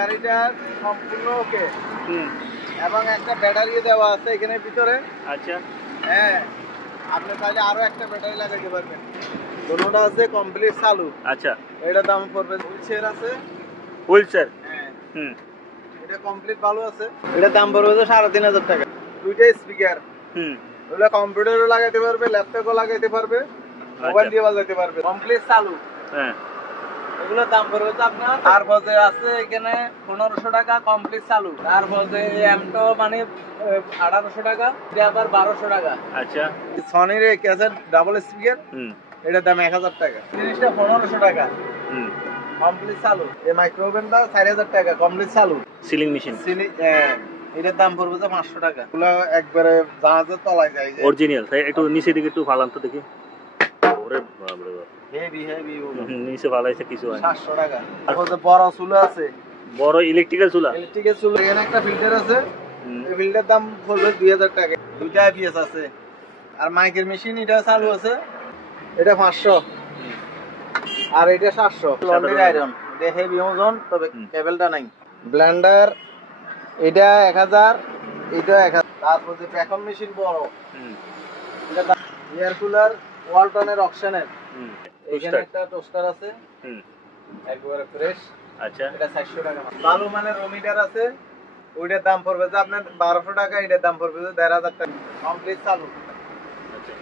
গাড়িটা সম্পূর্ণ ওকে এবং একটা ব্যাটারি দেওয়া আছে এখানে ভিতরে। আচ্ছা হ্যাঁ, আপনি চাইলে আরো একটা ব্যাটারি লাগাইতে পারবেন। দুটোটা আছে কমপ্লিট চালু। আচ্ছা, এটা দাম পড়বে, হুইলচেয়ার আছে। হুইলচেয়ার, হ্যাঁ, এটা কমপ্লিট ভালো আছে। এটা দাম পড়বে 3,500 টাকা। দুইটা স্পিকার, ওগুলো কম্পিউটারও লাগাইতে পারবে, ল্যাপটপও লাগাইতে পারবে, মোবাইল দিয়ে বাজাইতে পারবে, কমপ্লিট চালু। হ্যাঁ, এগুলোর দাম পড়বে আপনার, তারপরে আছে এখানে 1500 টাকা কমপ্লিট চালু। তারপরে এমটো মানে 1800 টাকা, এটা আবার 1200 টাকা। আচ্ছা, সনির ক্যাসেট ডাবল স্পিকার, এটার দাম 1000 টাকা। জিনিসটা 1500 টাকা কমপ্লিট চালু। এই মাইক্রো ওভেনটা 4000 টাকা কমপ্লিট চালু। সিলিং মেশিন, এটার দাম পড়বে 500 টাকা। এগুলো একবারে জাহাজের তলায় যায়, অরিজিনাল। একটু নিচে দিকে একটু ফালান তো দেখি। ওরে বাপ রে বাপ, হেভি হেভি। নিচে ফালাইছে কিছু হয় 700 টাকা। তারপরে বড় চুলা আছে, বড় ইলেকট্রিক্যাল চুলা। ইলেকট্রিক্যাল চুলা, এখানে একটা ফিল্টার আছে, এই ফিল্টার দাম পড়বে 2000 টাকা। দুইটা আইপিএস আছে। আর মাইকের মেশিন এটা চালু আছে, এটা 500। আর এটা 700। লন্ড্রি আয়রন, এটা হেভি ওজন, তবে কেবলটা নাই। ব্লেন্ডার এটা 1000, এটা 1000। তারপরে ভ্যাকুয়াম মেশিন বড়, এটা এয়ার কুলার ওয়ালটনের অকশনের। এখানে একটা টোস্টার আছে, একবারে ফ্রেশ। আচ্ছা, এটা 400 টাকা। ভালো মানে রোমিটার আছে, ওইটার দাম পড়বে যে আপনার 1200 টাকা, এটার দাম পড়বে যে 1500 টাকা কমপ্লিট চালু। আচ্ছা,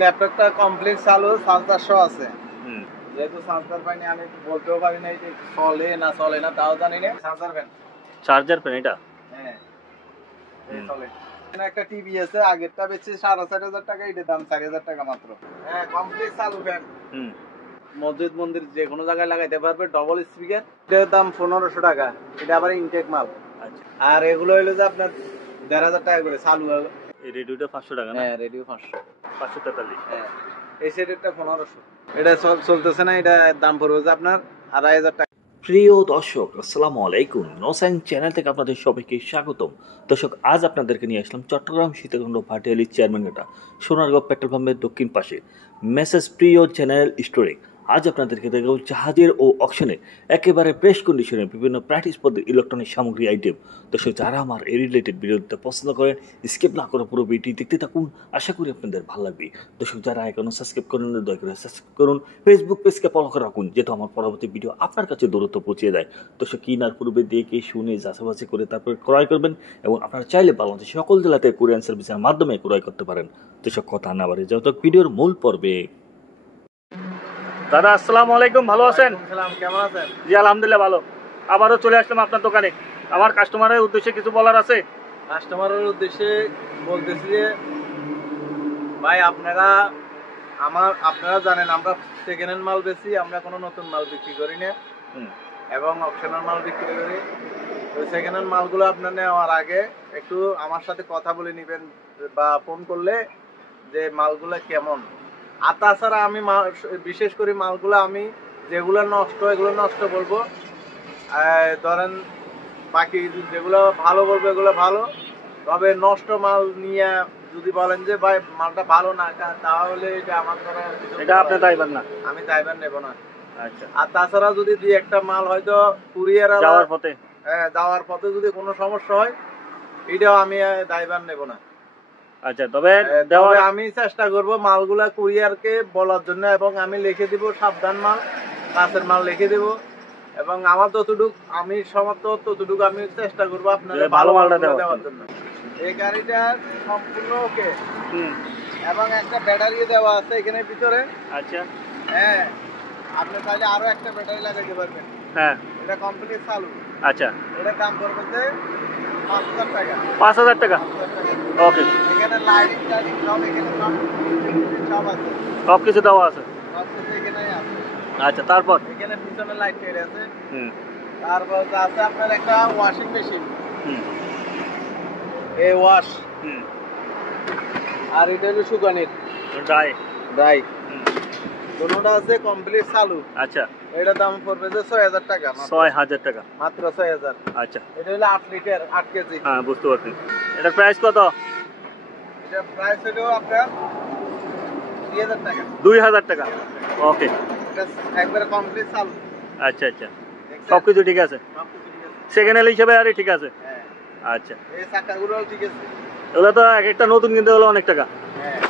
ল্যাপটপটা কমপ্লিট চালু, চার্জার সহ আছে। যেহেতু চার্জার পাইনি, আমি বলতেও পারি না যে চলে না, তাও জানি না। চার্জার পেন এটা? হ্যাঁ, চলে। এখানে একটা টিভি আছে, আগেরটা বেচে 4,500 টাকা, এটার দাম 4000 টাকা মাত্র। হ্যাঁ, কমপ্লিট চালু ফ্যান। মসজিদ মন্দির যে কোনো জায়গায় লাগাইতে পারবে, ডবল স্পিকার। এটার দাম 1500 টাকা, এটা আবার ইনটেক মাল। আচ্ছা, আর এগুলো হইলো যে আপনার 1500 টাকা করে চালু হবে। এই রেডিওটা 500 টাকা না? হ্যাঁ, রেডিও 543। হ্যাঁ, এই সেটেরটা 1500। এটা চলতেছে না, এটা দাম পড়বে যে আপনার 2500 টাকা। প্রিয় দর্শক, আসসালামু আলাইকুম। নোসাইন চ্যানেল থেকে আপনাদের সবাইকে স্বাগতম। দর্শক, আজ আপনাদেরকে নিয়ে আসলাম চট্টগ্রাম সীতাকুণ্ড ভাটিয়ালি চেয়ারম্যানঘাটা সোনারগাঁও পেট্রোল পাম্পের দক্ষিণ পাশে মেসেজ প্রিয় জেনারেল স্টোরে। আজ আপনাদেরকে দেখাবো জাহাজের ও অকশনে একেবারে ফ্রেশ কন্ডিশনে বিভিন্ন প্র্যাকটিস পদ্ধতি ইলেকট্রনিক সামগ্রী আইটেম। দর্শক, যারা আমার এই রিলেটেড ভিডিওতে পছন্দ করেন, স্কিপ না করে পুরো ভিডিওটি দেখতে থাকুন, আশা করি আপনাদের ভালো লাগবে। দর্শক, যারা এখনো সাবস্ক্রাইব করেন, দয়া করে সাবস্ক্রাইব করুন, ফেসবুক পেজকে ফলো করে রাখুন, যেহেতু আমার পরবর্তী ভিডিও আপনার কাছে দ্রুত পৌঁছে দেয়। দর্শক, কিনার পূর্বে দেখে শুনে যাচাবাচি করে তারপর ক্রয় করবেন, এবং আপনারা চাইলে বাংলাদেশের সকল জেলাতে কুরিয়ার সার্ভিসের মাধ্যমে ক্রয় করতে পারেন। দর্শক, কথা না বাড়ি যত ভিডিওর মূল পর্বে। দাদা, আসসালামু আলাইকুম, ভালো আছেন? কেমন আছেন? জি, আলহামদুলিল্লাহ ভালো। আবারও চলে আসলাম আপনার দোকানে। আমার কাস্টমারের উদ্দেশ্যে কিছু বলার আছে। কাস্টমারের উদ্দেশ্যে বলতেছি যে ভাই, আপনারা জানেন আমরা সেকেন্ড হ্যান্ড মাল বেশি, আমরা কোনো নতুন মাল বিক্রি করি না, এবং অপশনাল মাল বিক্রি করি। তো সেকেন্ড হ্যান্ড মালগুলো আপনার নেওয়ার আগে একটু আমার সাথে কথা বলে নেবেন, বা ফোন করলে যে মালগুলো কেমন। আর তাছাড়া আমি বিশেষ করে মালগুলো আমি যেগুলো নষ্ট, এগুলো নষ্ট বলবো। ধরেন বাকি যেগুলো ভালো বলবো এগুলো ভালো। তবে নষ্ট মাল নিয়ে যদি বলেন যে ভাই মালটা ভালো না, তাহলে এটা আমার দ্বারা, এটা আপনি দায়ভার না, আমি দায়ভার নেব না। আচ্ছা। আর তাছাড়া যদি দুই একটা মাল হয়তো কুরিয়ার যাওয়ার পথে যদি কোনো সমস্যা হয়, এটাও আমি দায়ভার নেব না। আচ্ছা, তবে আমি চেষ্টা করব মালগুলা কুরিয়ারকে বলার জন্য, এবং আমি লিখে দিব সাবধান মাল, কাছের মাল লিখে দিব, এবং আমার যতটুকু আমি সমর্থ ততটুকু আমি চেষ্টা করবো আপনাদের ভালো মালটা দেওয়ার জন্য। এই গাড়িটা সম্পূর্ণ ওকে, এবং একটা ব্যাটারি দেওয়া আছে এখানে ভিতরে। আচ্ছা, হ্যাঁ, আপনি চাইলে আরো একটা ব্যাটারি লাগাইতে পারবেন। হ্যাঁ, এটা কমপ্লিট চালু। আচ্ছা, এটার দাম পড়বে 5000 টাকা। 5000 টাকা, ওকে। এখানে লাইটিং টাইটিং সব, এখানে সব আছে, সব কিছু দেওয়া আছে, সব কিছু এখানেই আছে। আচ্ছা, তারপর এখানে পিছনে লাইট টের আছে। তারপর আছে আপনার একটা ওয়াশিং মেশিন, এই ওয়াশ। আর এটা হলো শুকানির ড্রাই। দুটোটা আছে কমপ্লিট চালু। আচ্ছা, এটার দাম পড়বে যে 6000 টাকা। 6000 টাকা মাত্র, 6000। আচ্ছা, এটা হলো 8 লিটার 8 কেজি। হ্যাঁ, বুঝতে পারছি। এটার প্রাইস কত? এটা প্রাইস হলো আপনার 2000 টাকা। 2000 টাকা। ওকে, এটা একবারে কমপ্লিট চালু। আচ্ছা আচ্ছা, সবকিছু ঠিক আছে, সবকিছু ঠিক আছে। সেকেন্ড হ্যান্ড হিসেবে আরে ঠিক আছে। হ্যাঁ, আচ্ছা, এই চাকাগুলো ঠিক আছে। এগুলো তো এক একটা নতুন কিনতে হলো অনেক টাকা। হ্যাঁ,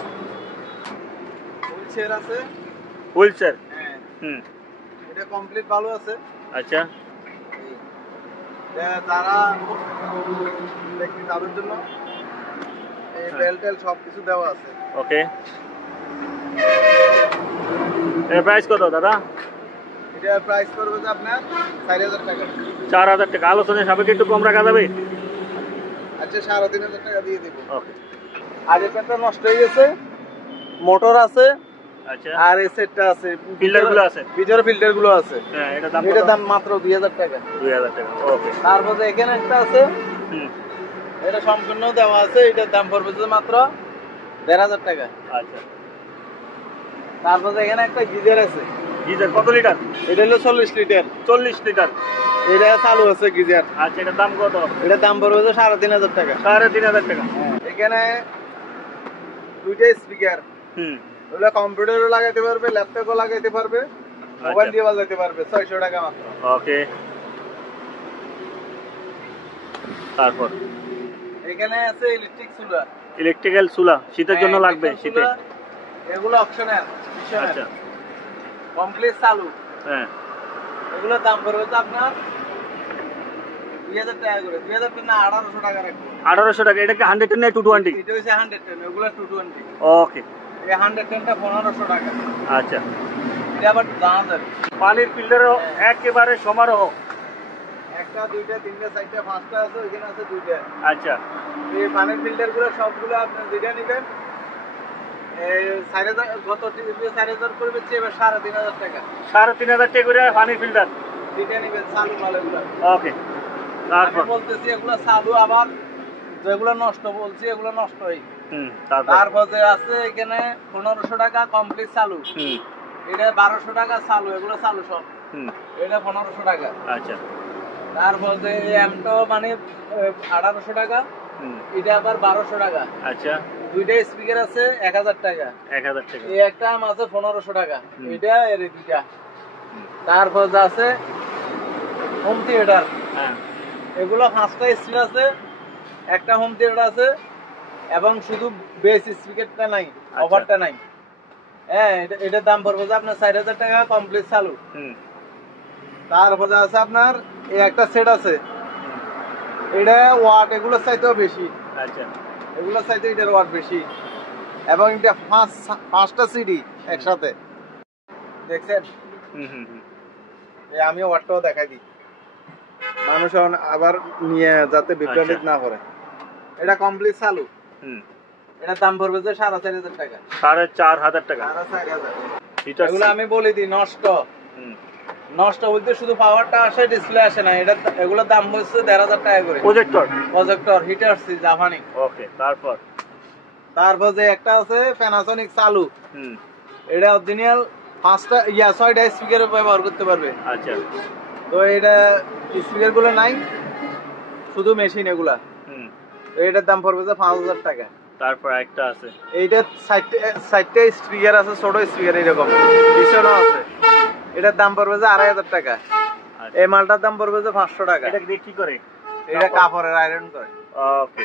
ফুল চেয়ার আছে। Wheel chair. হ্যাঁ, হুম, এটা কমপ্লিট ভালো আছে। আচ্ছা, তারা দেখি তাদের জন্য এই বেল্ট টেল সবকিছু দেওয়া আছে। ওকে, এর প্রাইস কত দাদা? এটা প্রাইস পড়বে যে আপনার 4000 টাকা। 4000 টাকা। আলোচনার সাপেক্ষে একটু কম রাখা যাবে? আচ্ছা, 3500 টাকা দিয়ে দিব। ওকে, আগের প্যান্টটা নষ্ট হয়ে গেছে, মোটর আছে, আচ্ছা, আর এই সেটটা আছে, ফিল্টার গুলো আছে। ভিতরে ফিল্টার গুলো আছে। হ্যাঁ, এটার এটা দাম মাত্র 2000 টাকা। 2000 টাকা। ওকে, তারপরে এখানে একটা আছে, হুম, এটা সম্পূর্ণ দেওয়া আছে, এটার দাম পড়বে যে মাত্র 1500 টাকা। আচ্ছা, তারপরে এখানে একটা গিজার আছে। গিজার কত লিটার? এটা হলো 40 লিটার। 40 লিটার। এটা চালু আছে গিজার। আচ্ছা, এটার দাম কত? এটার দাম পড়বে যে 3500 টাকা। 3500 টাকা। এখানে দুইটা স্পিকার, হুম, ওগুলো কম্পিউটারও লাগাইতে পারবে, ল্যাপটপও লাগাইতে পারবে, মোবাইল দিয়ে বাজাইতে পারবে। 600 টাকা মাত্র। ওকে, তারপর এখানে আছে ইলেকট্রিক চুলা। ইলেকট্রিক্যাল চুলা শীতের জন্য লাগবে, শীতে। এগুলো অপশনাল। আচ্ছা, কমপ্লিট চালু। হ্যাঁ, এগুলোর দাম পড়বে তো আপনার 2000 টাকা করে। 2000 টাকা না, 1800 টাকা রাখবো। 1800 টাকা। এটা কি 110 না 220? এটা হচ্ছে 110, ওগুলো 220। ওকে, এই 110টা 1500 টাকা। আচ্ছা, এটা আবার জানা যাবে। পানির ফিল্টারও একেবারে সমারোহ। একটা, দুইটা, তিনটা, চারটা, পাঁচটা আছে, ওইখানে আছে দুইটা। আচ্ছা, এই পানির ফিল্টার গুলো সবগুলো আপনি যেটা নিবেন, এই 4000, গত টিভিতে 4000 করে বেচছে, এবার 3500 টাকা। 3500 টাকা করে পানির ফিল্টার। যেটা নিবেন চালু মাল এগুলো। ওকে, তারপর আমি বলতেছি এগুলো চালু, আবার যেগুলো নষ্ট বলছি এগুলো নষ্ট হই। হুম, তারপর তারপরে আছে এখানে 1500 টাকা কমপ্লিট চালু। হুম, এটা 1200 টাকা চালু, এগুলো চালু সব। হুম, এটা 1500 টাকা। আচ্ছা, তারপরে এমটো মানে 1800 টাকা। হুম, এটা আবার 1200 টাকা। আচ্ছা, দুইটা স্পিকার আছে 1000 টাকা। 1000 টাকা। এই একটা আছে 1500 টাকা। হুম। এটা এর দুইটা। তারপর আছে হোম থিয়েটার। হ্যাঁ, এগুলো 5টা স্পিকার আছে, একটা হোম থিয়েটার আছে, এবং শুধু বেস স্পিকারটা নাই, ওভারটা নাই। হ্যাঁ, এটার দাম পড়বে যে আপনার 4000 টাকা কমপ্লিট চালু। হুম, তারপরে আছে আপনার এই একটা সেট আছে, এটা ওয়াট এগুলোর চাইতেও বেশি। আচ্ছা, এগুলোর চাইতে এটার ওয়াট বেশি, এবং এটা 5টা সিডি একসাথে। দেখছেন? হুম, হুম, হুম, এই আমি ওয়াটটাও দেখাই দিই, মানুষ আবার নিয়ে যাতে বিভ্রান্তিত না করে। এটা কমপ্লিট চালু। হুম, এটার দাম পড়বে যে 4500 টাকা। 4500 টাকা। 4500। এটা এগুলো আমি বলে দিই নষ্ট। হুম, নষ্ট বলতে শুধু পাওয়ারটা আসে, ডিসপ্লে আসে না। এটা এগুলোর দাম হচ্ছে 1500 টাকা করে। প্রজেক্টর হিটার সি জাপানি। ওকে, তারপর তারপর যে একটা আছে প্যানাসোনিক চালু। হুম, এটা অরিজিনাল 6টা স্পিকার ব্যবহার করতে পারবে। আচ্ছা, তো এটা স্পিকার গুলো নাই, শুধু মেশিন এগুলা। হুম, তো এটার দাম পড়বে যে 5000 টাকা। তারপর একটা আছে, এইটা 60টা স্পিকার আছে, ছোট স্পিকার এরকম, পিছনেও আছে। এটার দাম পড়বে যে 2500 টাকা। আচ্ছা। এই মালটার দাম পড়বে যে 500 টাকা। এটা দিয়ে কি করে? এটা কাপড়ের আয়রন করে। ওকে,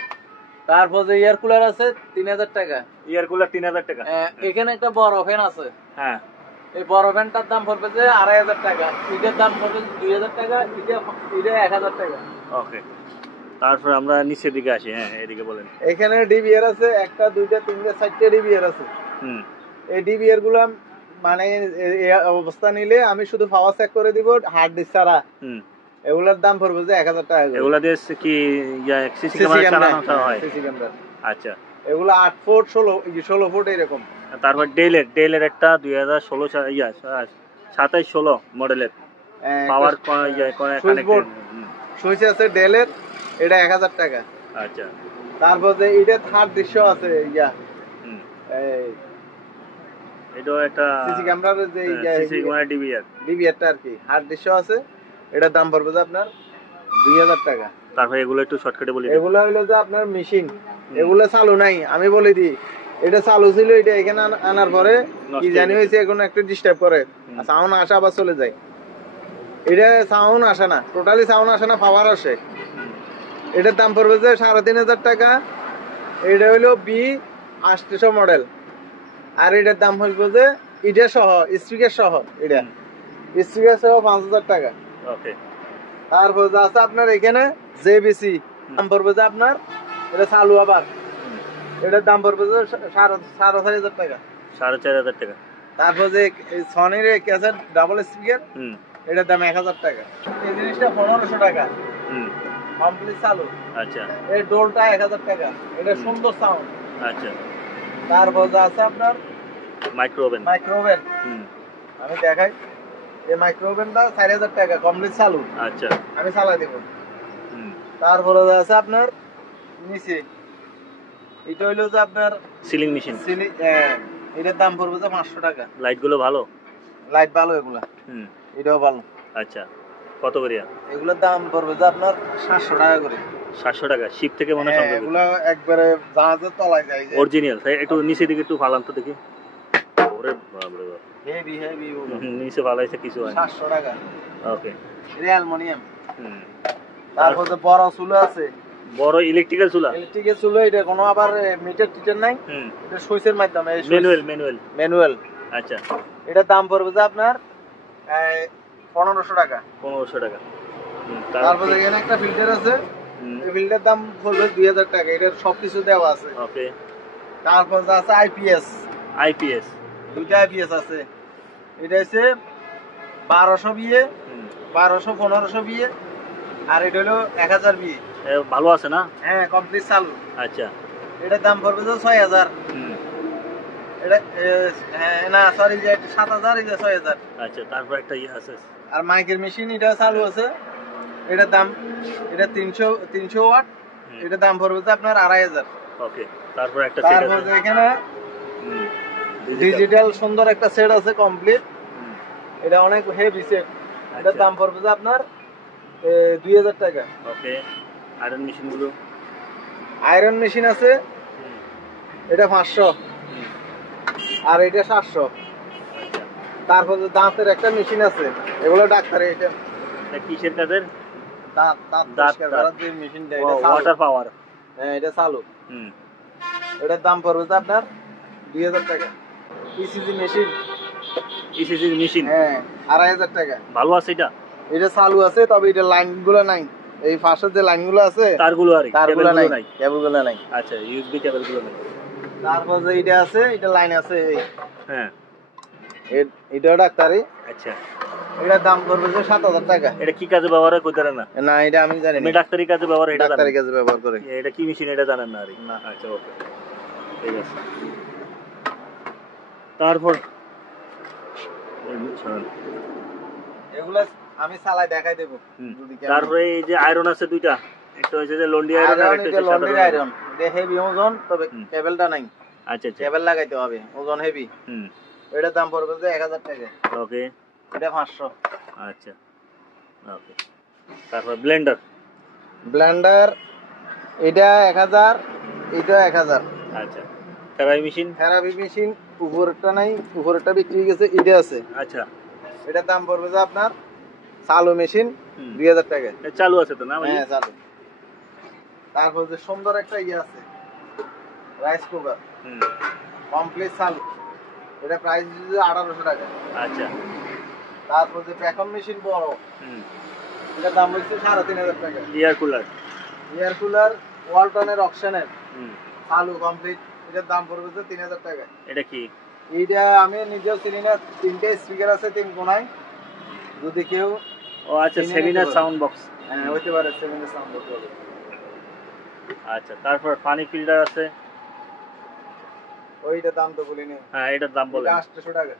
তারপর যে এয়ার কুলার আছে 3000 টাকা। ইয়ার কুলার 3000 টাকা। এখানে একটা বড় ফ্যান আছে। হ্যাঁ, এই বড় ফ্যানটার দাম পড়বে যে 2500 টাকা। এটার দাম পড়বে 2000 টাকা। এটা 1000 টাকা। ওকে, তারপর আমরা নিচের দিকে আসি। হ্যাঁ, এদিকে বলেন। এখানে ডিবিআর আছে, একটা, দুইটা, তিনটা, চারটে ডিবিআর আছে। হুম, এই ডিবিআর গুলো মানে এই অবস্থা নিলে আমি শুধু পাওয়ার চেক করে দিব, হার্ড ডিস্ক ছাড়া। হুম, এগুলোর দাম পড়বে যে 1000 টাকা করে। এগুলা দিয়ে কি সিসি ক্যামেরা চালানো হয়? CC camera. আচ্ছা, এগুলো 8 ফুট 16 ফুট এরকম। তারপর ডেলের একটা 2016 27-16 মডেলের পাওয়ার সুইচবোর্ড সুইচ আছে ডেলের, এটা 1000 টাকা। আচ্ছা, তারপর যে এটা থার্ড দৃশ্য আছে হুম, এই এটাও একটা সিসি ক্যামেরার যে সিসি ক্যামেরা ডিবিআরটা আর কি, হার্ড দৃশ্য আছে। এটার দাম পড়বে যে আপনার 2000 টাকা। তারপর এগুলো একটু শর্টকাটে বলি। এগুলো হলো যে আপনার মেশিন, এগুলো চালু নাই, আমি বলে দিই এটা চালু ছিল, এটা এখানে আনার পরে কি নষ্ট জানি হয়ে হয়েছে, এখন একটু ডিস্টার্ব করে, সাউন্ড আসে আবার চলে যায়। এটা সাউন্ড আসে না, টোটালি সাউন্ড আসে না, পাওয়ার আসে। এটার দাম পড়বে যে 3,500 টাকা। এটা হইলো বি 800 মডেল। আর এটার দাম হইবে যে এটা সহ স্পিকার সহ, এটা স্পিকার সহ 5,000 টাকা। ওকে। তারপর যে আছে আপনার এখানে জেবিসি, দাম পড়বে যে আপনার, এটা চালু আবার, এটার দাম পড়বে যে 4,500 টাকা। 4,500 টাকা। তারপর যে সনির ক্যাসেট ডাবল স্পিকার, এটার দাম 1,000 টাকা। এই জিনিসটা 1,500 টাকা কমপ্লিট চালু। আচ্ছা। এই ডোলটা 1,000 টাকা, এটা সুন্দর সাউন্ড। আচ্ছা। তারপর যে আছে আপনার মাইক্রোওভেন। মাইক্রোওভেন, আমি দেখাই, এই মাইক্রোওভেনটা 4,000 টাকা কমপ্লিট চালু। আচ্ছা। আমি চালাই দেব। তারপরে যে আছে আপনার নিচে, এটা হইলো যে আপনার সিলিং মেশিন। এটার দাম পড়বে যে 500 টাকা। লাইট গুলো ভালো? লাইট ভালো এগুলা, এটাও ভালো। আচ্ছা, কত করিয়া? এগুলোর দাম পড়বে যে আপনার 700 টাকা করে। 700 টাকা শিপ থেকে মনে হয় সংযোগ? এগুলা একবারে জাহাজের তলায় যায় যে অরিজিনাল। একটু নিচে দিকে একটু ফালান তো দেখি। ওরে বাপ রে বাপ, হেভি হেভি। নিচে ফালাইছে কিছু হয় 700 টাকা। ওকে। এটা অ্যালুমিনিয়াম। তারপর যে বড় চুলা আছে, বড় ইলেকট্রিক্যাল চুলা। ইলেকট্রিকের চুলা, এটা কোনো আবার মিটার টিটার নাই, এটা সুইচের মাধ্যমে ম্যানুয়াল। আচ্ছা। এটার দাম পড়বে যে আপনার 1,500 টাকা। 1,500 টাকা। তারপর এখানে একটা ফিল্টার আছে, এই ফিল্টার দাম পড়বে 2,000 টাকা, এটার সবকিছু দেওয়া আছে। ওকে। তারপর যে আছে আইপিএস, দুইটা আইপিএস আছে। এটা হচ্ছে 1200 বিয়ে, 1200 1500 বিয়ে, আর এটা হলো 1000 বিয়ে। ভালো আছে না? হ্যাঁ, কমপ্লিট চালু। আচ্ছা। এটার দাম পড়বে যে 6,000। এটা হ্যাঁ না সরি, যে 7,000, এটা 6,000। আচ্ছা। তারপর একটা ইয়ে আছে, আর মাইকের মেশিন, এটা চালু আছে, এটার দাম, এটা 300 ওয়াট, এটার দাম পড়বে যে আপনার 2,500। ওকে। তারপর একটা সেট আছে, তারপর এখানে ডিজিটাল সুন্দর একটা সেট আছে কমপ্লিট, এটা অনেক হেভি সেট, এটার দাম পড়বে যে আপনার 2,000 টাকা। ওকে। আয়রন মেশিন গুলো, আয়রন মেশিন আছে, এটা 500, আর এটা 700। তারপর দাঁতের একটা মেশিন আছে, এগুলো ডাক্তারে, এটা কিসের কাজের? দাঁত পরিষ্কার করার যে মেশিনটা, এটা ওয়াটার পাওয়ার। হ্যাঁ, এটা চালু। এটার দাম পড়বে যে আপনার 2,000 টাকা। ইসিজি মেশিন, হ্যাঁ, 2,500 টাকা। ভালো আছে এটা? এটা চালু আছে, তবে এটা লাইন গুলো নাই, এই পাশের যে লাইন গুলো আছে তারগুলো নাই, কেবল গুলো নাই। আচ্ছা, ইউএসবি কেবল গুলো নাই। তারপর যে এটা আছে, এটা লাইন আছে, হ্যাঁ, এটাও ডাক্তারি। আচ্ছা। এটার দাম পড়বে যে 7,000 টাকা। এটা কি কাজে ব্যবহার করে না? না, এটা আমি জানি না। ডাক্তারি কাজে ব্যবহার, এটা ডাক্তারি কাজে ব্যবহার করে। এটা কি মেশিন এটা জানেন না? না। আচ্ছা, ওকে, ঠিক আছে। তারপর এগুলা আমি চালাই দেখাই দেব যদি। তারপরে এই যে আয়রন আছে দুইটা, একটা হচ্ছে যে লন্ডি আয়রন, আর একটা হচ্ছে সাধারণ আয়রন। এটা হেভি ওজন, তবে কেবলটা নাই। আচ্ছা, কেবল লাগাইতে হবে, ওজন হেভি। এটার দাম পড়বে যে 1,000 টাকা। ওকে। এটা 500। আচ্ছা, ওকে। তারপর ব্লেন্ডার, এটা 1,000, এটা 1,000। আচ্ছা। থেরাপি মেশিন উপরেরটা নাই, উপরেরটা বিক্রি হয়ে গেছে, এটা আছে। আচ্ছা। এটার দাম পড়বে যে আপনার চালু মেশিন 2,000 টাকা। চালু আছে তো না? হ্যাঁ, চালু। তারপর যে সুন্দর একটা ইয়ে আছে, রাইস কুকার, কমপ্লিট চালু, এটা প্রাইস দিচ্ছে 1,800 টাকা। আচ্ছা। তারপর যে ভ্যাকুয়াম মেশিন বড়, এটার দাম হচ্ছে 3,500 টাকা। এয়ার কুলার ওয়ালটনের অকশনের, চালু কমপ্লিট, এটার দাম পড়বে যে 3,000 টাকা। এটা কি? এইটা আমি নিজেও চিনি না, 3টে স্পিকার আছে 3 কোণায়, যদি কেউ। ও আচ্ছা, সেমিনার সাউন্ড বক্স। হ্যাঁ, হইতে পারে, সেমিনার সাউন্ড বক্স হবে। আচ্ছা। তারপর পানি ফিল্টার আছে, ওইটার দাম তো বলিনি। হ্যাঁ, এটার দাম বলেন। 800 টাকা।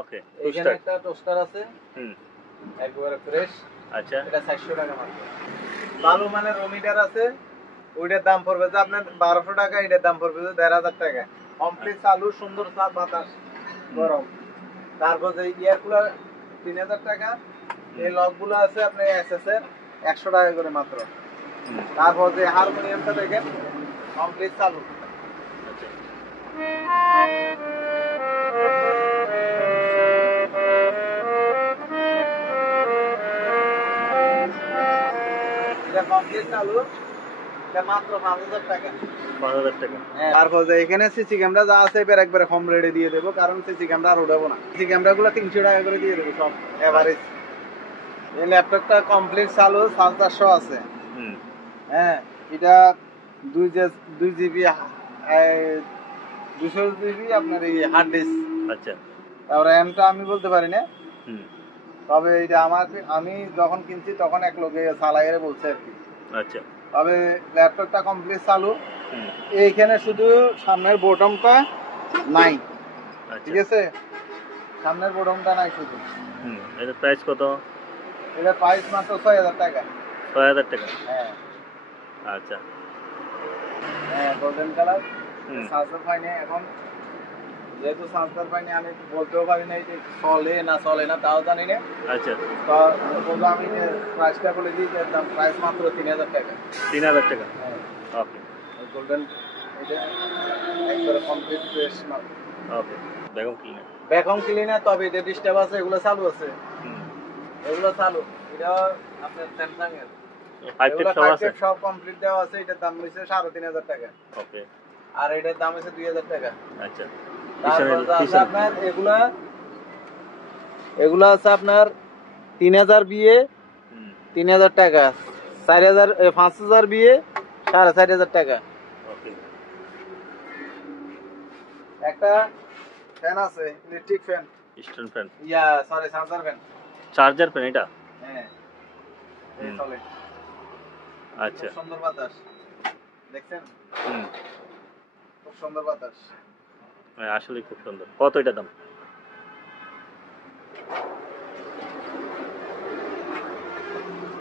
ওকে। এখানে একটা টোস্টার আছে, একবারে ফ্রেশ। আচ্ছা। এটা 400 টাকা মাত্র। ভালো মানের রোমিটার আছে, ওইটার দাম পড়বে যে আপনার 1,200 টাকা, এটার দাম পড়বে যে 1,500 টাকা। কমপ্লিট চালু, সুন্দর চাপ, বাতাস গরম। তারপর যে এয়ার কুলার 3,000 টাকা। এই লকগুলো আছে আপনার এসএস এর, 100 টাকা করে মাত্র। তারপর যে হারমোনিয়ামটা দেখেন, কমপ্লিট চালু। আচ্ছা এটা কমপ্লিট চালু, এটা মাত্র 5,000 টাকা। 5,000 টাকা। হ্যাঁ, তারপর যে এখানে সিসি ক্যামেরা যা আছে এবার একবারে কম রেটে দিয়ে দেবো, কারণ সিসি ক্যামেরা আর উঠাবো না। সিসি ক্যামেরা গুলো 300 টাকা করে দিয়ে দেবো সব এভারেজ। এই ল্যাপটপটা কমপ্লিট চালু, চার্জার সহ আছে। হ্যাঁ, এটা 2 জিবি 200 জিবি আপনার এই হার্ড ডিস্ক। আচ্ছা তারপরে র্যামটা আমি বলতে পারি না, তবে এটা আমি যখন কিনছি তখন এক লোকে চালাইয়ে বলছে আর কি। আচ্ছা তবে ল্যাপটপটা কমপ্লিট চালু। এইখানে শুধু সামনের বোতামটা নাই, ঠিক আছে? সামনের বোতামটা নাই শুধু। এটার প্রাইস কত? এটা প্রাইস মাত্র 6,000 টাকা। 6,000 টাকা। হ্যাঁ আচ্ছা হ্যাঁ, গোল্ডেন কালার। চার্জার পাইনি এখন, যেহেতু চার্জার পাইনি আমি বলতেও পারি না যে চলে না চলে না, তাও জানি না। আচ্ছা তো বলবো আমি প্রাইসটা বলে দিই, যে দাম প্রাইস মাত্র 3,000 টাকা। 3,000 টাকা। হ্যাঁ, ওকে গোল্ডেন, এটা একবারে কমপ্লিট ফ্রেশ মাল। ওকে বেগম ক্লিনার। ব্যাকগ্রাউন্ড ক্লিনার, তবে এটা ডিস্টার্ব আছে, এগুলো চালু আছে, এগুলো চালু। এটা আপনার স্যামসাং এর 5 টেপ সব আছে, সব কমপ্লিট দেওয়া আছে। এটার দাম হইছে 3,500 টাকা। ওকে আর এটার দাম হইছে 2,000 টাকা। আচ্ছা তারপর আছে আপনার এগুলা আছে আপনার 3,000 বিয়ে 3,000 টাকা, 4,000 5,000 বিয়ে 4,500 টাকা। ওকে একটা ফ্যান আছে, electric fan, stand fan, sorry charger fan. Charger fan এটা? হ্যাঁ, এই চলে। আচ্ছা খুব সুন্দর বাতাস, দেখছেন? খুব সুন্দর বাতাস, আসলে খুব সুন্দর। কত এটা দাম?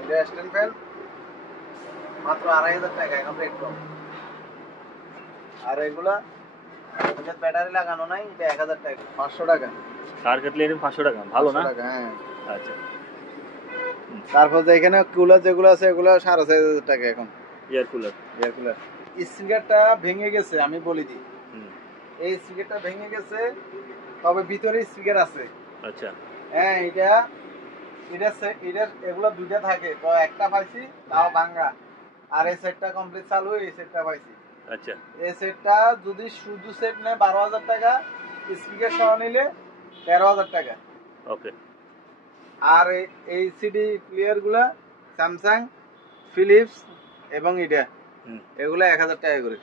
এটা স্ট্যান্ড ফ্যান মাত্র 2,500 টাকা, এখন রেট কম। আর এগুলা এটা ব্যাটারি লাগানো নাই, এটা 1,000 টাকা, 500 টাকা। কার কাটলে এরকম 500 টাকা, ভালো না? 500 টাকা, হ্যাঁ। আচ্ছা তারপর যে এখানে কুলার যেগুলো আছে এগুলো 4,500 টাকা এখন। Air cooler, air cooler. স্পিকারটা ভেঙে গেছে, আমি বলি দিই। এই স্পিকারটা ভেঙে গেছে, তবে ভিতরে স্পিকার আছে। আচ্ছা হ্যাঁ, এগুলো দুইটা থাকে, তো একটা পাইছি তাও ভাঙা। আর এই সেটটা কমপ্লিট চালু, এই সেটটা পাইছি। আচ্ছা এই সেটটা যদি শুধু সেট নেয় 12,000 টাকা, স্পিকার সহ নিলে 13,000 টাকা। ওকে আর এই সিডি প্লেয়ার গুলা স্যামসাং, ফিলিপস এবং এটা এগুলো 1,000 টাকা করে।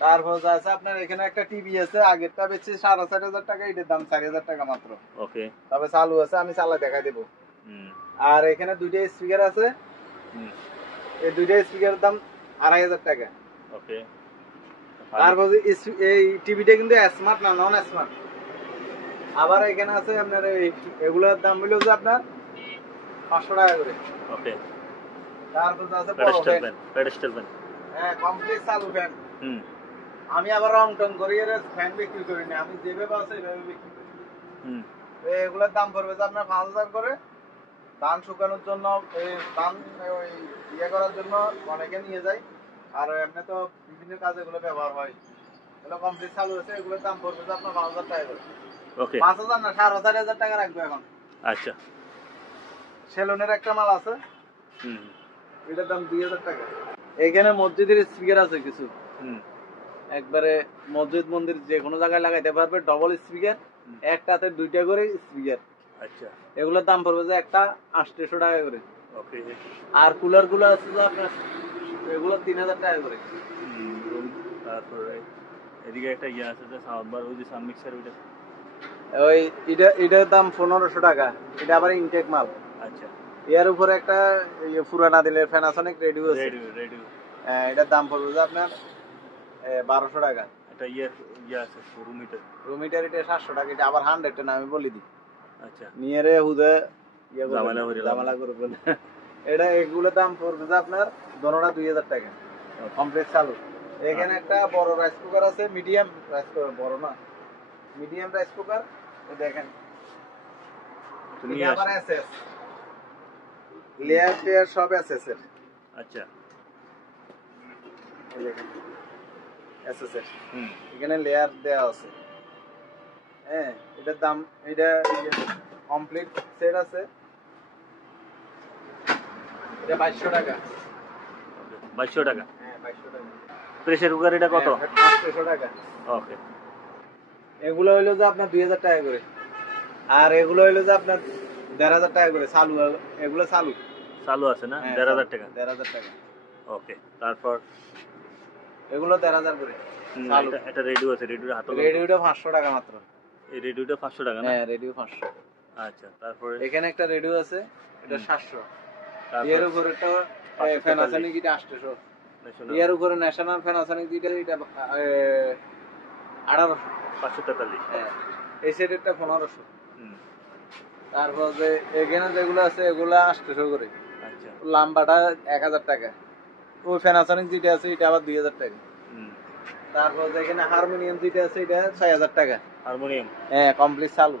তারপর আছে আপনার এখানে একটা টিভি আছে, আগেরটা বেচছে 4,500 টাকা, এটার দাম 4,000 টাকা মাত্র। ওকে তবে চালু আছে, আমি চালা দেখাই দেবো। আর এখানে দুইটা স্পিকার আছে, এই দুইটা স্পিকারের দাম 2,500 টাকা। ওকে তারপর এই টিভিটা কিন্তু স্মার্ট না, নন স্মার্ট। আবার এখানে আছে আপনার এগুলোর দাম হলো যে আপনার 500 টাকা করে। ওকে তারপর আছে প্যাডেস্টাল ফ্যান। হ্যাঁ, কমপ্লিট চালু ফ্যান। আমি আবার রং টং করি, এর ফ্যান বিক্রি করি না, আমি যেভাবে আছে এইভাবে বিক্রি করি। এগুলোর দাম পড়বে যে আপনার 5,000 করে। ধান শুকানোর জন্য, ধান ইয়ে করার জন্য অনেকে নিয়ে যায়, আর এমনি তো বিভিন্ন কাজে এগুলো ব্যবহার হয়। এগুলো কমপ্লিট চালু হয়েছে, এগুলোর দাম পড়বে যে আপনার 5,000 টাকা করে। ওকে 5,000 না, 4,500 টাকা রাখবে এখন। আচ্ছা সেলুনের একটা মাল আছে, এটার দাম 2,000 টাকা। এখানে মসজিদের স্পিকার আছে কিছু, একবারে মসজিদ মন্দির যে কোনো জায়গায় লাগাইতে পারবে, ডবল স্পিকার, একটাতে দুইটা করে স্পিকার। আচ্ছা এগুলোর দাম পড়বে যে একটা 800 টাকা করে। ওকে আর কুলার গুলো আছে যে আপনার এগুলো 3,000 টাকা করে। তারপরে এদিকে একটা ইয়ে আছে যে সাউন্ড বার, ওই যে সাউন্ড মিক্সার, ওইটা এটার দাম 1,500 টাকা। এটা আবার ইনটেক মাল। আচ্ছা এর উপরে একটা পুরানা দিলের প্যানাসনিক রেডিও আছে, রেডিও। এটার দাম পড়বে যে আপনার 1,200 টাকা। এটা ইয়ে আছে রুমিটার, এটা 700 টাকা। এটা আবার 100 টা না, আমি বলি দিই। আচ্ছা নিয়ে রে হুদে ঝামেলা করবে না। এটা এগুলোর দাম পড়বে যে আপনার দোনোটা 2,000 টাকা, কমপ্লিট চালু। এখানে একটা বড় রাইস কুকার আছে, মিডিয়াম রাইস কুকার, বড় না, মিডিয়াম রাইস কুকার। দেখেন আবার এসএস লেয়ার টেয়ার সব এসএস এর। আচ্ছা এই দেখেন এসএস এর হুম এখানে লেয়ার দেওয়া আছে। হ্যাঁ, এটার দাম এটা কমপ্লিট সেট আছে, এটা 2200 টাকা। 2200 টাকা। হ্যাঁ 2200 টাকা। প্রেসার কুকার এটা কত? 800 টাকা। ওকে। এগুলো হইলো যে আপনার 2000 টাকা করে, আর এগুলো হইলো যে আপনার 1500 টাকা করে চালু। এগুলো চালু চালু আছে না? হ্যাঁ, 1500 টাকা। 1500 টাকা। ওকে, তারপর এগুলো 1500 করে চালু। এটা রেডিও আছে, রেডিওর হাতল রেডিওটা 500 টাকা মাত্র। এই রেডিওটা 500 টাকা না? হ্যাঁ, রেডিও 500। আচ্ছা, তারপরে এখানে একটা রেডিও আছে, এটা 700। তারপর এর উপরে একটা প্যানাসোনিক এটা 800। ন্যাশনাল এর উপরে ন্যাশনাল প্যানাসোনিক এটা 1800। 543। হ্যাঁ, এই সেটেরটা 1500। হুম, তারপর যে এখানে যেগুলো আছে এগুলো 800 করে। আচ্ছা। লাম্বাটা 1000 টাকা। ওই প্যানাসোনিক যেটা আছে এটা আবার 2000 টাকা। হুম, তারপর যেখানে হারমোনিয়াম যেটা আছে এটা 6000 টাকা। হারমোনিয়াম। হ্যাঁ, কমপ্লিট চালু।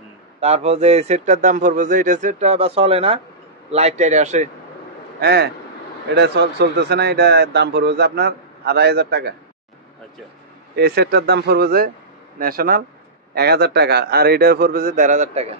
হুম, তারপর যে এই সেটটার দাম পড়বে যে এটা সেটটা বা চলে না, লাইট টাইট আসে, হ্যাঁ, এটা চলতেছে না, এটা দাম পড়বে যে আপনার 2500 টাকা। আচ্ছা। এই সেটটার দাম পড়বে যে ন্যাশনাল 1000 টাকা, আর এটা পড়বে যে 1500 টাকা।